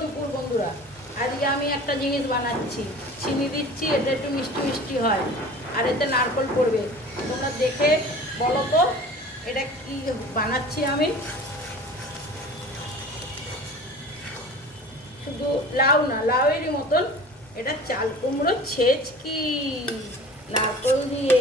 দুপুর বন্ধুরা। আজকে আমি একটা জিনিস বানাচ্ছি, চিনি দিচ্ছি, এটা একটু মিষ্টি মিষ্টি হয় আর এতে নারকেল পড়বে। তোমরা দেখে বলো তো এটা কি বানাচ্ছি আমি। শুধু লাউ না, লাউয়েরই মতন এটা চাল কুমড়ো ছেচকি নারকেল দিয়ে।